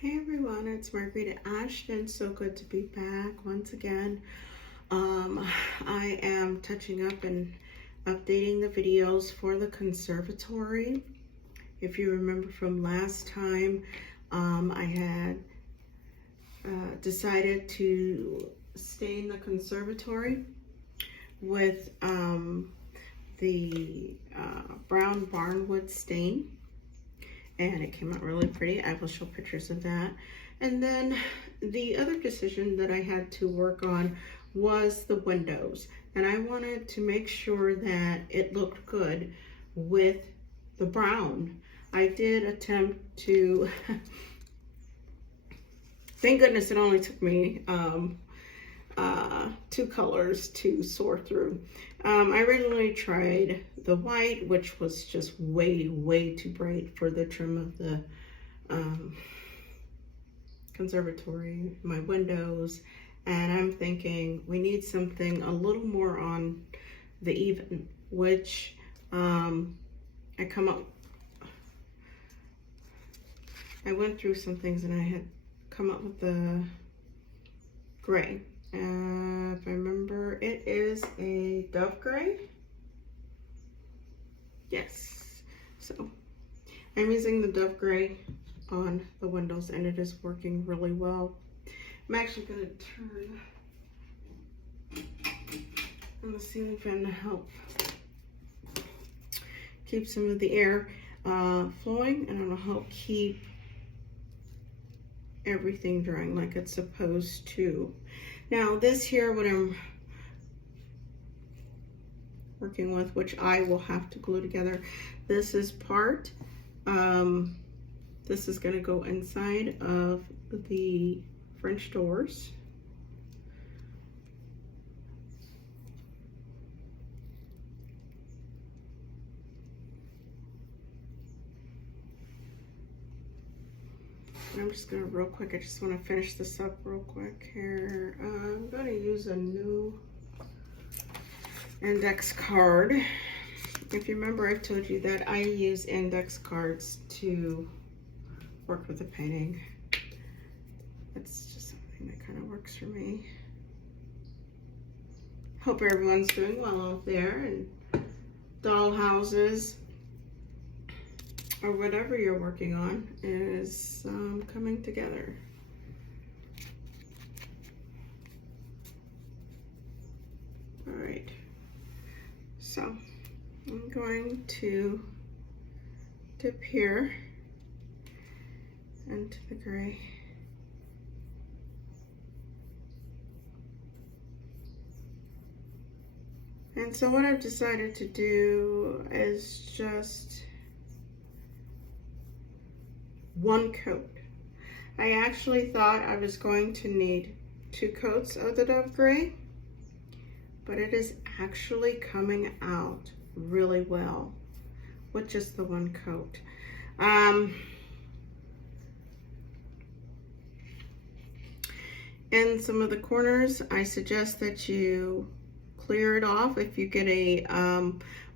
Hey everyone, it's Margarita Ashton. So good to be back once again. I am touching up and updating the videos for the conservatory. If you remember from last time, I had decided to stain the conservatory with the brown barnwood stain. And it came out really pretty. I will show pictures of that. And then the other decision that I had to work on was the windows. And I wanted to make sure that it looked good with the brown. I did attempt to, thank goodness it only took me 2 colors to sort through. I originally tried the white, which was just way too bright for the trim of the conservatory, my windows, and I'm thinking we need something a little more on the even, which I went through some things and I had come up with the gray. If I remember, it is a dove gray. Yes, so I'm using the dove gray on the windows and it is working really well. I'm actually going to turn on the ceiling fan to help keep some of the air flowing, and it'll help keep everything drying like it's supposed to. Now this here, what I'm working with, which I will have to glue together, this is part, this is going to go inside of the French doors. I'm just gonna real quick, I just want to finish this up real quick here. I'm going to use a new index card. If you remember, I've told you that I use index cards to work with the painting. It's just something that kind of works for me. Hope everyone's doing well out there, and Dollhouses or whatever you're working on is coming together. All right, so I'm going to dip here into the gray. And so what I've decided to do is just one coat. I actually thought I was going to need 2 coats of the dove gray, but it is actually coming out really well with just the 1 coat. In some of the corners, I suggest that you clear it off. If you get a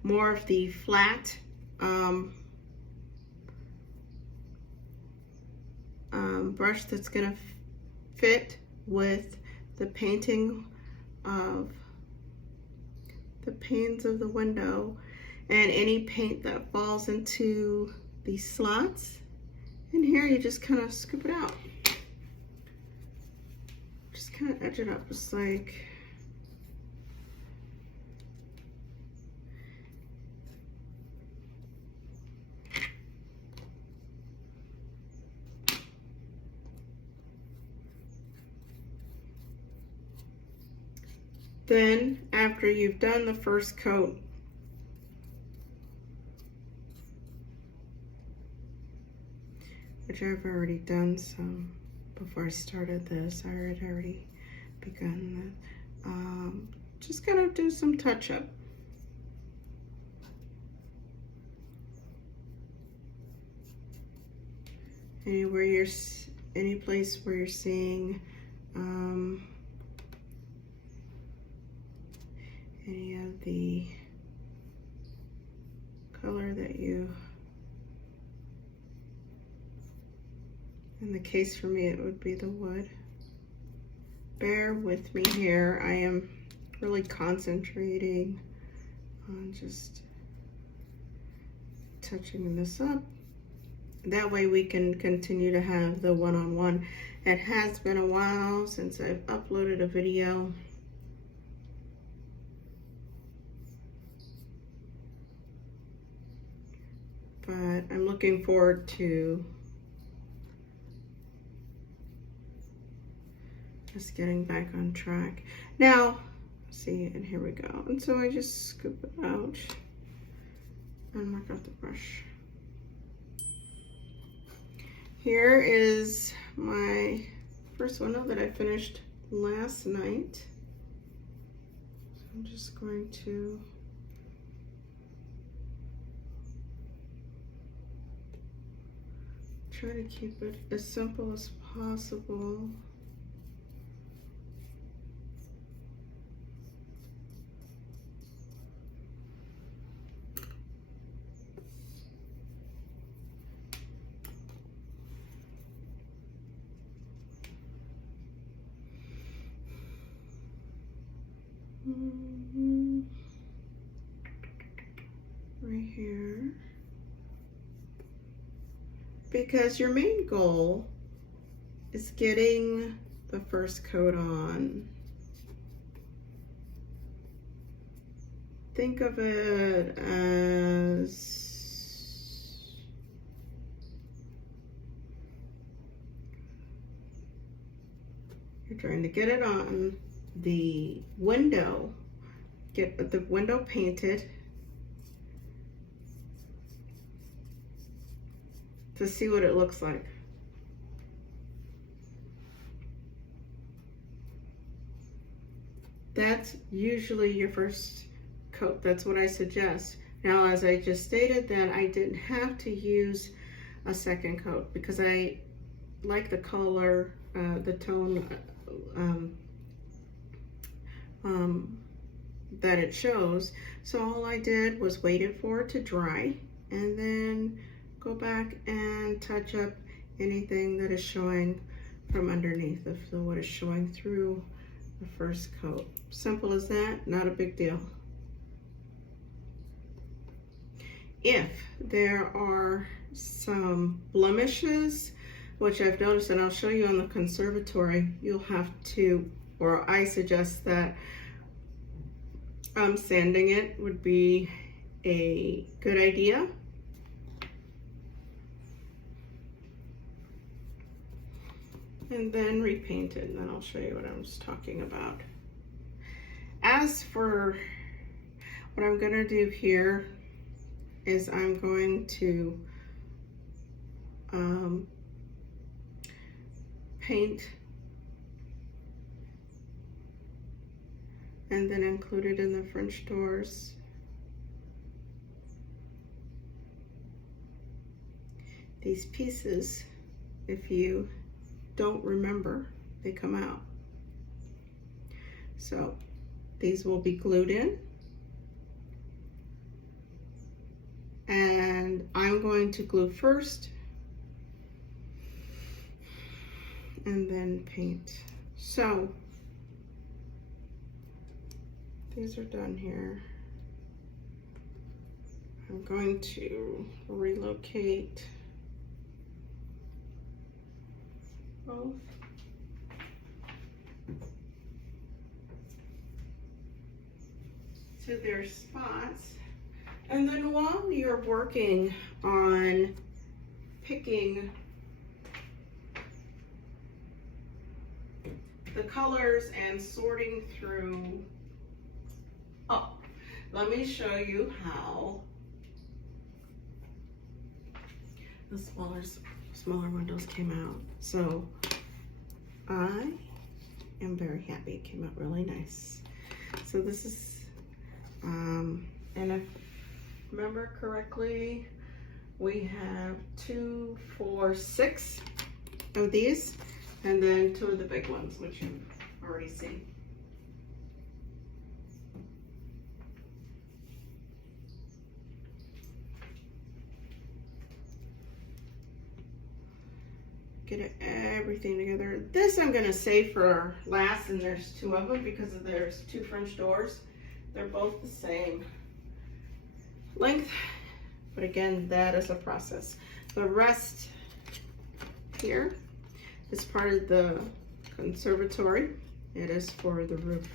more of the flat brush that's gonna fit with the painting of the panes of the window, and any paint that falls into these slots in here, you just kind of scoop it out. Just kind of edge it up, just like then. After you've done the first coat, which I've already done some before I started this, I had already begun that. Just gonna do some touch up. Any place where you're seeing any of the color that you In the case for me, it would be the wood. Bear with me here. I am really concentrating on just touching this up. That way we can continue to have the one-on-one. It has been a while since I've uploaded a video. But I'm looking forward to just getting back on track. Now, see, and here we go. And so I just scoop it out and work out the brush. Here is my first window that I finished last night. I'm just going to try to keep it as simple as possible. Right here. Because your main goal is getting the first coat on. Think of it as you're trying to get it on the window, get the window painted to see what it looks like. That's usually your first coat. That's what I suggest. Now, as I just stated, that I didn't have to use a second coat because I like the color, the tone that it shows. So all I did was waited for it to dry and then go back and touch up anything that is showing from underneath of what is showing through the first coat. Simple as that, not a big deal. If there are some blemishes, which I've noticed, and I'll show you on the Conservatory, you'll have to, or I suggest that sanding it would be a good idea. And then repaint it, and then I'll show you what I was talking about. As for what I'm gonna do here is I'm going to paint and then include it in the French doors. These pieces, if you don't remember, they come out. So these will be glued in. And I'm going to glue first and then paint. So these are done here. I'm going to relocate both. To their spots. And then while you're working on picking the colors and sorting through, let me show you how the smaller windows came out. So I am very happy. It came out really nice. So this is, and if I remember correctly, we have 2, 4, 6 of these, and then 2 of the big ones, which you've already seen. get everything together. This I'm gonna save for last, and there's two of them because there's two French doors. They're both the same length, but again, that is a process. The rest here is part of the conservatory. It is for the roof.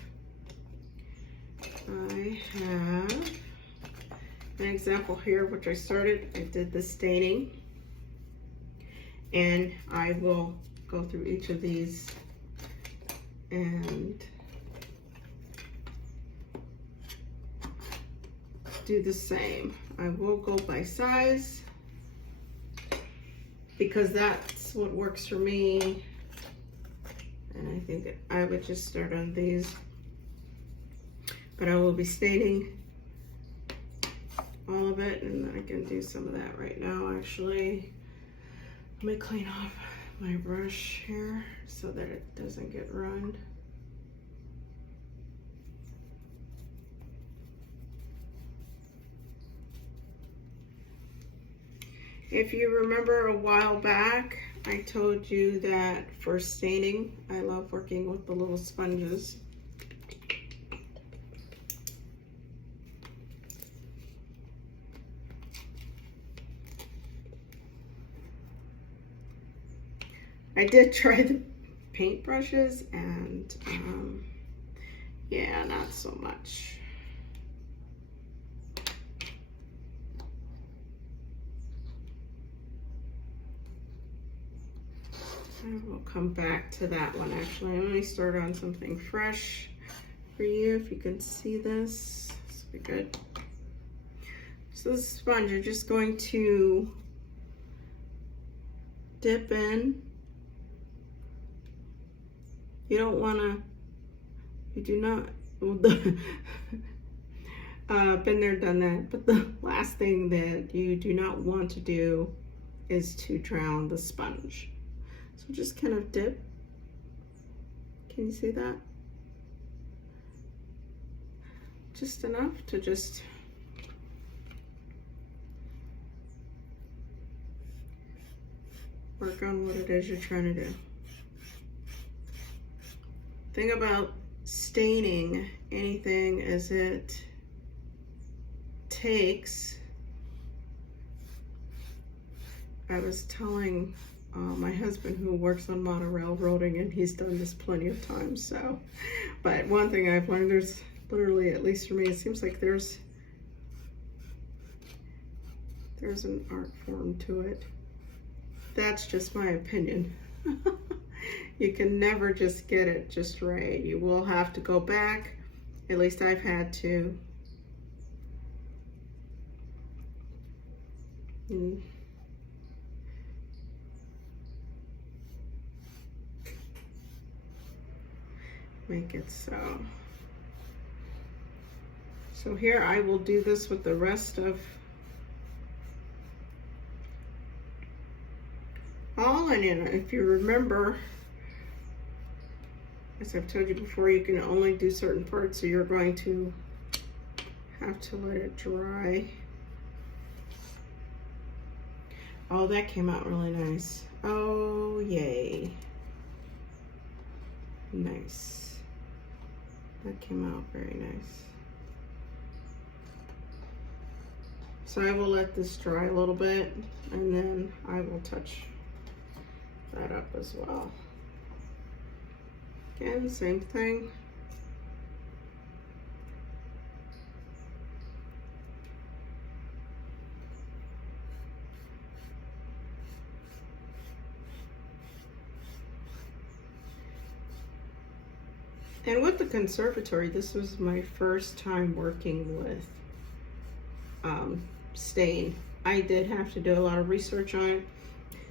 I have an example here, which I started. I did the staining, and I will go through each of these and do the same. I will go by size because that's what works for me. And I think that I would just start on these, but I will be staining all of it, and I can do some of that right now. Actually, let me clean off my brush here so that it doesn't get ruined. If you remember a while back, I told you that for staining, I love working with the little sponges. I did try the paint brushes, and yeah, not so much. I will come back to that one. Actually, let me start on something fresh for you. If you can see this, this will be good. So this sponge, you're just going to dip in. You don't want to, you do not, been there, done that. But the last thing that you do not want to do is to drown the sponge. So just kind of dip. Can you see that? Just enough to just work on what it is you're trying to do. Thing about staining anything is it takes, I was telling my husband who works on monorail railroading, and he's done this plenty of times, so, but one thing I've learned, there's literally, at least for me, it seems like there's an art form to it. That's just my opinion. You can never just get it just right. You will have to go back. At least I've had to. And make it so. So here I will do this with the rest of all, and if you remember, as I've told you before, you can only do certain parts, so you're going to have to let it dry. Oh, that came out really nice. Oh, yay. Nice. That came out very nice. So I will let this dry a little bit, and then I will touch that up as well. Again, same thing. And with the conservatory, this was my first time working with stain. I did have to do a lot of research on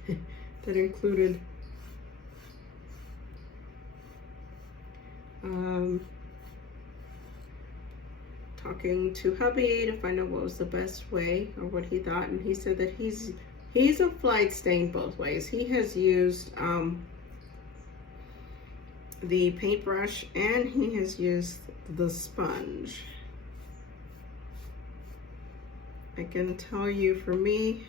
it. That included talking to hubby to find out what was the best way, or what he thought, and he said that he's applied stain both ways. He has used the paintbrush, and he has used the sponge. I can tell you, for me,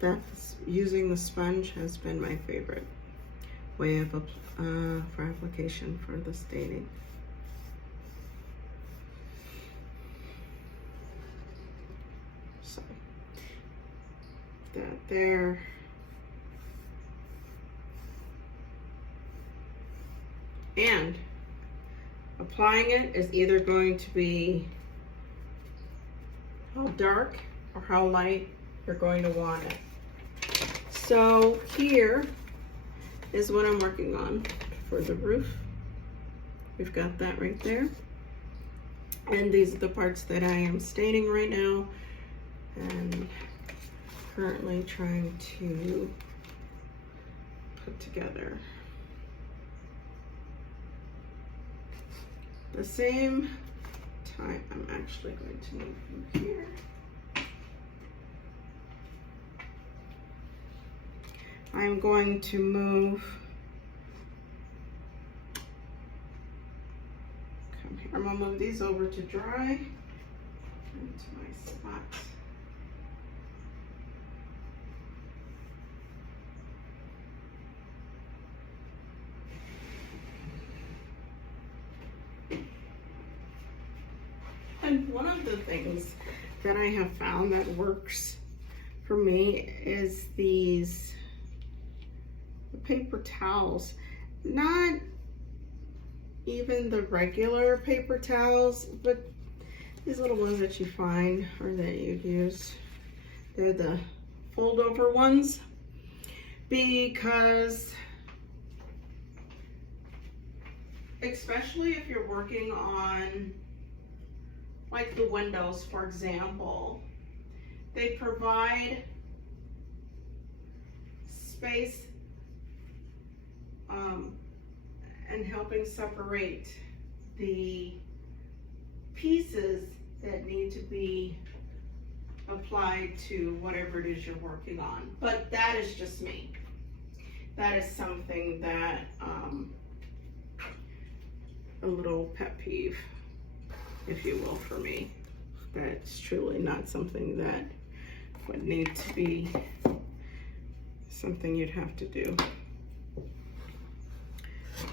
That's using the sponge has been my favorite way of for application for the staining. So that there. And applying it is either going to be how dark or how light you're going to want it. So here is what I'm working on for the roof. We've got that right there. And these are the parts that I am staining right now and currently trying to put together. The same time, I'm actually going to move from here. I'm going to move, come here, I'm gonna move these over to dry into my spot. And one of the things that I have found that works for me is these paper towels. Not even the regular paper towels, but these little ones that you find or that you'd use. They're the fold over ones, because especially if you're working on like the windows, for example, they provide space and helping separate the pieces that need to be applied to whatever it is you're working on. But that is just me. That is something that a little pet peeve, if you will, for me. That's truly not something that would need to be something you'd have to do.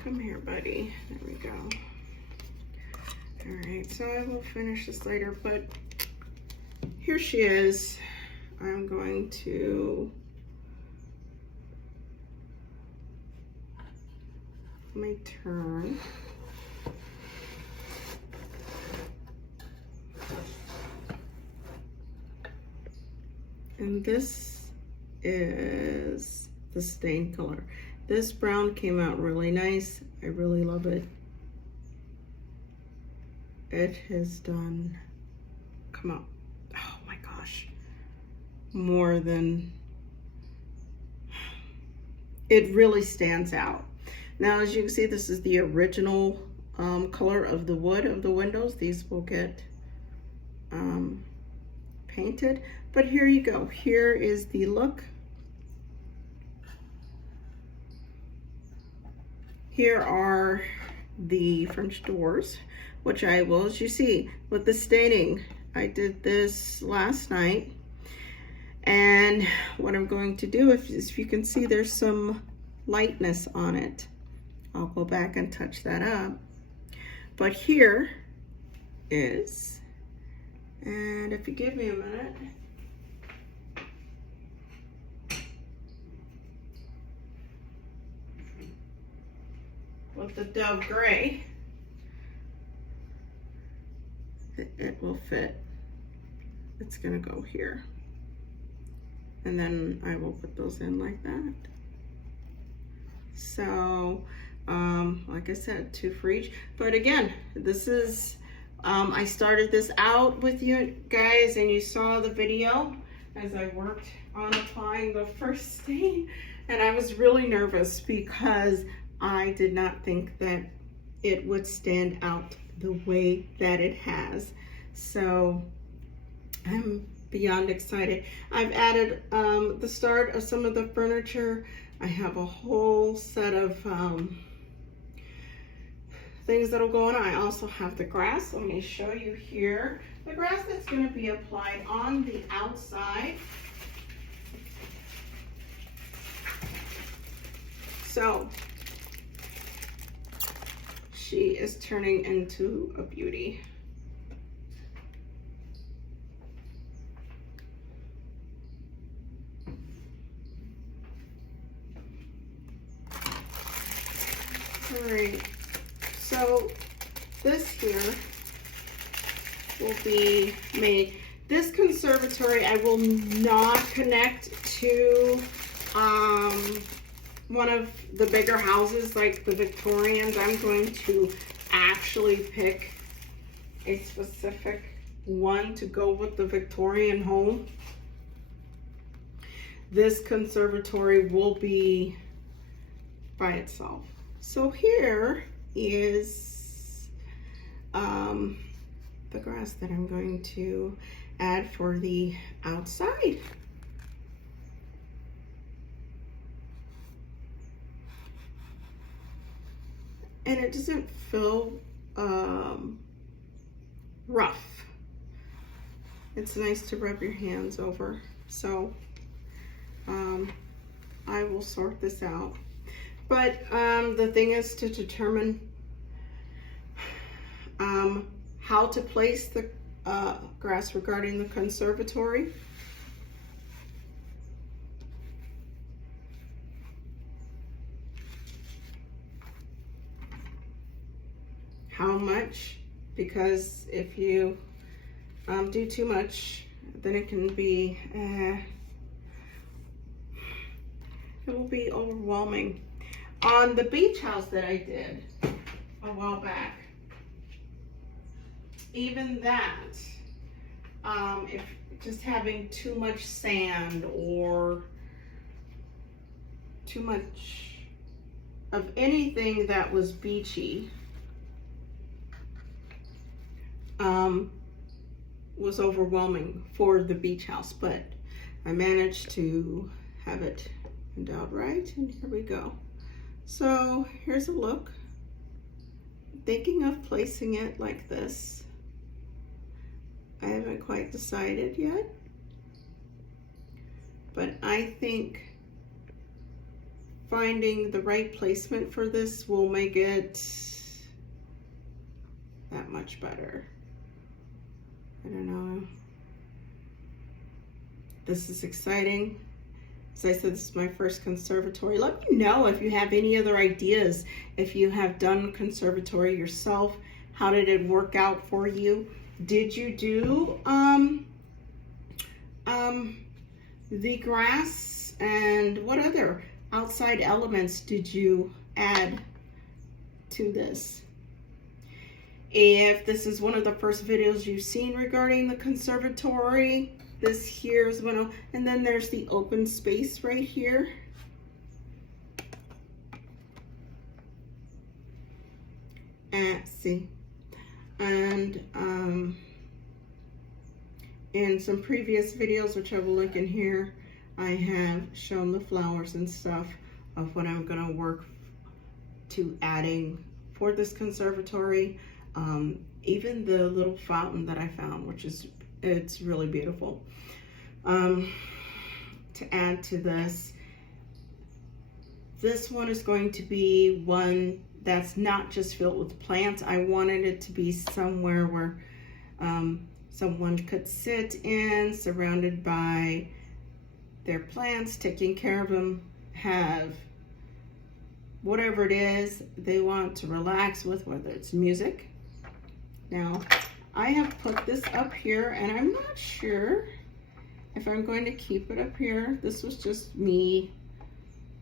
Come here, buddy. There we go. All right, so I will finish this later, but here she is. I'm going to let me turn. And this is the stain color. This brown came out really nice. I really love it. It has done, come on, oh my gosh, more than, it really stands out. Now, as you can see, this is the original color of the wood of the windows. These will get painted, but here you go. Here is the look. Here are the French doors, which I will, as you see, with the staining. I did this last night, and what I'm going to do, if you can see, there's some lightness on it. I'll go back and touch that up. But here is, and if you give me a minute, with the dove gray, it will fit. It's gonna go here. And then I will put those in like that. So, like I said, 2 for each. But again, this is, I started this out with you guys and you saw the video as I worked on applying the first stain. And I was really nervous because I did not think that it would stand out the way that it has. So I'm beyond excited. I've added the start of some of the furniture. I have a whole set of things that'll go on. I also have the grass. Let me show you here. The grass that's going to be applied on the outside So she is turning into a beauty. All right, so this here will be made. This conservatory I will not connect to one of the bigger houses like the Victorians. I'm going to actually pick a specific one to go with the Victorian home. This conservatory will be by itself. So here is the grass that I'm going to add for the outside. And it doesn't feel rough. It's nice to rub your hands over. So I will sort this out. But the thing is to determine how to place the grass regarding the conservatory. How much, because if you do too much, then it can be, it will be overwhelming. On the beach house that I did a while back, even that, if just having too much sand or too much of anything that was beachy, was overwhelming for the beach house, but I managed to have it endowed right, and here we go. So here's a look. I'm thinking of placing it like this. I haven't quite decided yet, but I think finding the right placement for this will make it that much better. I don't know. This is exciting. As I said, this is my first conservatory. Let me know if you have any other ideas. If you have done conservatory yourself, how did it work out for you? Did you do the grass, and what other outside elements did you add to this? If this is one of the first videos you've seen regarding the conservatory, this here is one of, and then there's the open space right here. See, and in some previous videos, which I will link in here, I have shown the flowers and stuff of what I'm gonna work to adding for this conservatory. Even the little fountain that I found, which is, it's really beautiful. To add to this, this one is going to be one that's not just filled with plants. I wanted it to be somewhere where someone could sit in, surrounded by their plants, taking care of them, have whatever it is they want to relax with, whether it's music. Now, I have put this up here, and I'm not sure if I'm going to keep it up here. This was just me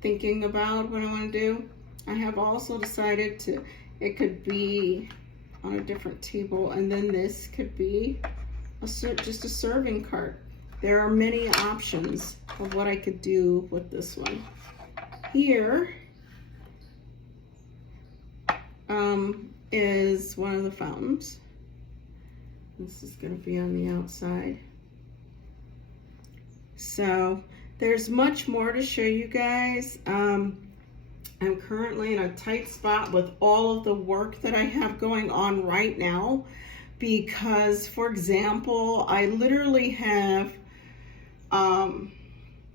thinking about what I want to do. I have also decided to, it could be on a different table, and then this could be just a serving cart. There are many options of what I could do with this one. Here is one of the fountains. This is going to be on the outside. So there's much more to show you guys. I'm currently in a tight spot with all of the work that I have going on right now, because, for example, I literally have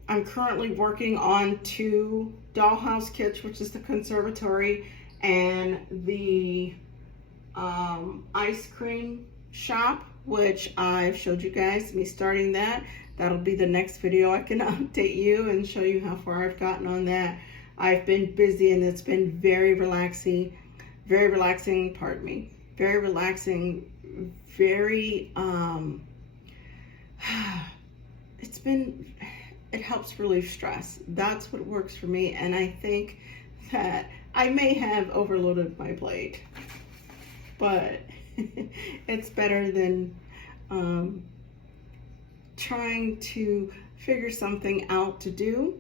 I'm currently working on 2 dollhouse kits, which is the Conservatory and the ice cream shop, which I've showed you guys me starting that. That'll be the next video. I can update you and show you how far I've gotten on that. I've been busy and it's been very relaxing, pardon me, very relaxing, very, it helps relieve stress. That's what works for me, and I think that I may have overloaded my plate, but it's better than trying to figure something out to do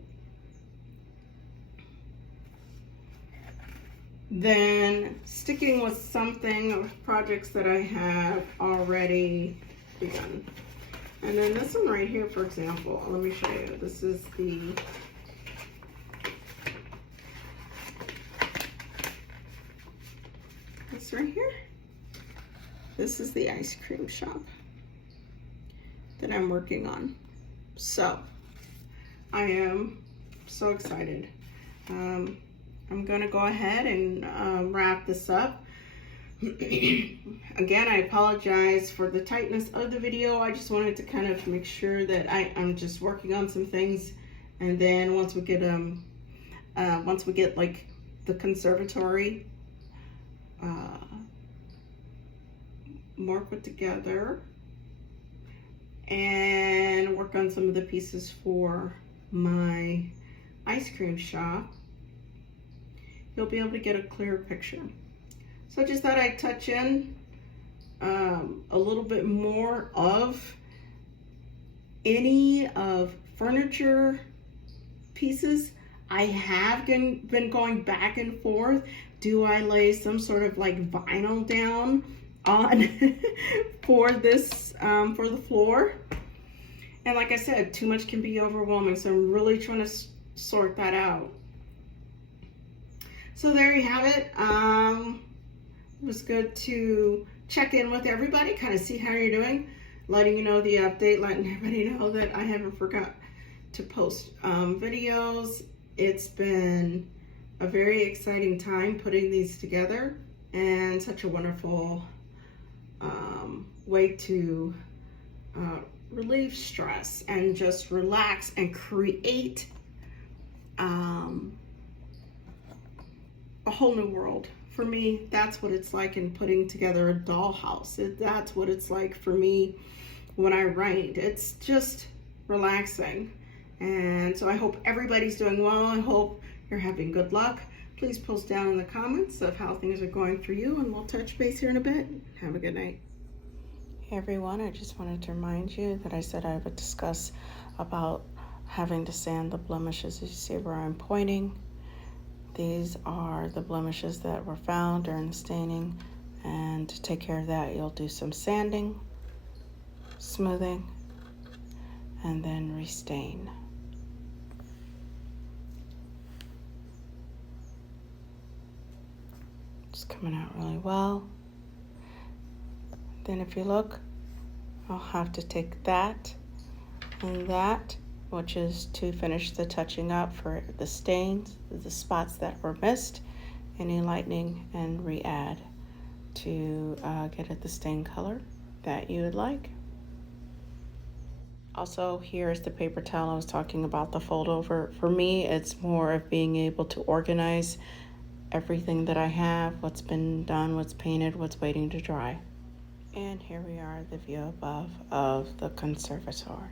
than sticking with something of projects that I have already begun. And then this one right here, for example, let me show you. This is this right here. This is the ice cream shop that I'm working on. So I am so excited. I'm gonna go ahead and wrap this up. Again, I apologize for the tightness of the video. I just wanted to kind of make sure that I'm just working on some things, and then once we get like the Conservatory more put together and work on some of the pieces for my ice cream shop, you'll be able to get a clearer picture. So I just thought I'd touch in a little bit more of any of furniture pieces. I have been going back and forth. Do I lay some sort of like vinyl down on for this, for the floor? And like I said, too much can be overwhelming. So I'm really trying to sort that out. So there you have it. It was good to check in with everybody, kind of see how you're doing, letting you know the update, letting everybody know that I haven't forgot to post videos. It's been a very exciting time putting these together, and such a wonderful way to relieve stress and just relax and create a whole new world. For me, that's what it's like in putting together a dollhouse. That's what it's like for me when I write. It's just relaxing. And so I hope everybody's doing well. I hope you're having good luck. Please post down in the comments of how things are going for you, and we'll touch base here in a bit. Have a good night. Hey everyone, I just wanted to remind you that I said I would discuss about having to sand the blemishes. You see where I'm pointing? These are the blemishes that were found during the staining, and to take care of that, you'll do some sanding, smoothing, and then restain. It's coming out really well. Then if you look, I'll have to take that and that, which is to finish the touching up for the stains, the spots that were missed, any lightening, and re-add to get it the stain color that you would like. Also, here's the paper towel I was talking about, the fold over. For me, it's more of being able to organize everything that I have, what's been done, what's painted, what's waiting to dry. And here we are, the view above of the Conservatory.